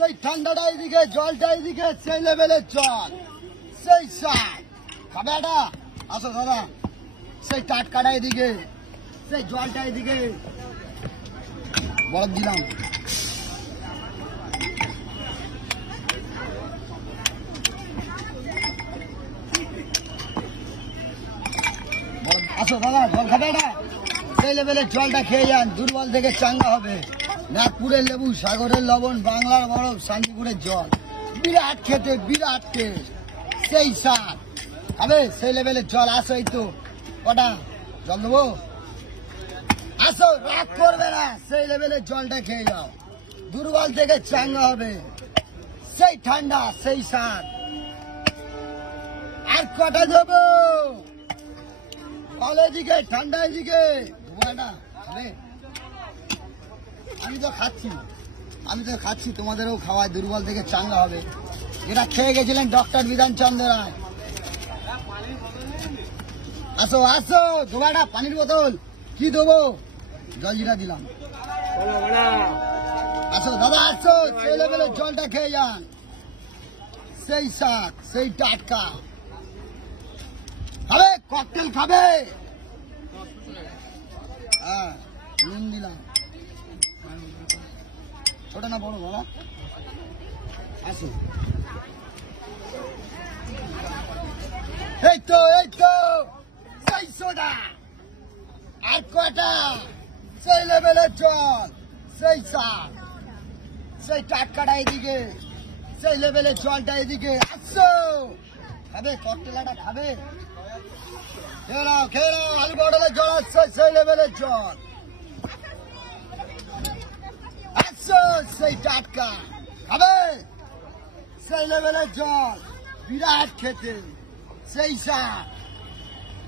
সেই ঠান্ডাটা এদিকে, জলটা এদিকে, সেই লেভেলের জল, সেই স্বাদ। খাবে এটা? আসো দাদা, সেই টাটকাটা এদিকে, সেই জলটা এদিকে, বরফ দিলাম। আসো দাদা, জল খাবে এটা? সেই লেভেলের জলটা খেয়ে যান, দুর্বল থেকে চাঙ্গা হবে। নাগপুরের লেবু, সাগরের লবণ, বাংলার বরফ, শান্তিপুরের জল, বিরাট খেতে, বিরাট টেস্ট, সেই স্বাদ। খাবে সেই লেভেলের জল? আসো, এই তো কটা জল দেবো, আসো, রাগ করবে না, সেই লেভেলের জলটা খেয়ে যাও, দুর্বল থেকে চাঙ্গা হবে, সেই ঠান্ডা, সেই স্বাদ। আর কটা দেবো? এদিকে ঠান্ডা, এদিকে খাবে? আমি তো খাচ্ছি, তোমাদেরও খাওয়াই, দুর্বল থেকে চাঙ্গা হবে। এটা খেয়ে গেছিলেন ডক্টর বিধানচন্দ্র রায়। আসো আসো, ধোবাটা পানির বোতল, কি দেবো? জলজিরা দিলাম। আসো দাদা, আসো, সেই লেভেলের জলটা খেয়ে যান, সেই স্বাদ, সেই টাটকা। খাবে? ককটেল খাবে? হ্যাঁ, নুন দিলাম। ছোট না বড় বাবা? আসো, এই তো সেই সোডা। আর কটা? সেই লেভেলের জল, সেই স্বাদ, সেই টাটকাটা এদিকে, সেই লেভেলের জলটা এদিকে। আসো, খাবে? ককটেলাটা খাবে? খেয়ে নাও, আলু বটলের জল আসছে, সেই লেভেলের জল। আসো, সেই টাটকা। খাবে? সেই লেভেলের জল, বিরাট খেতে, সেই স্বাদ,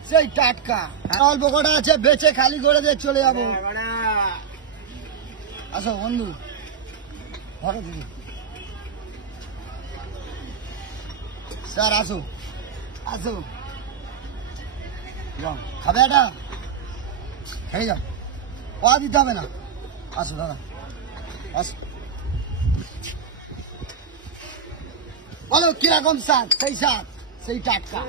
সেই টাটকা। অল্প কটা আছে, বেচে খালি করে দিয়ে চলে যাবো। আসো বন্ধু, ঘরে দিদি স্যার, আসো আসো, খাবে এটা? খেয়ে যাও, পা দিতে হবে না। আসো দাদা, আসো, বলো কিরকম স্বাদ? সেই স্বাদ, সেই টাটকা।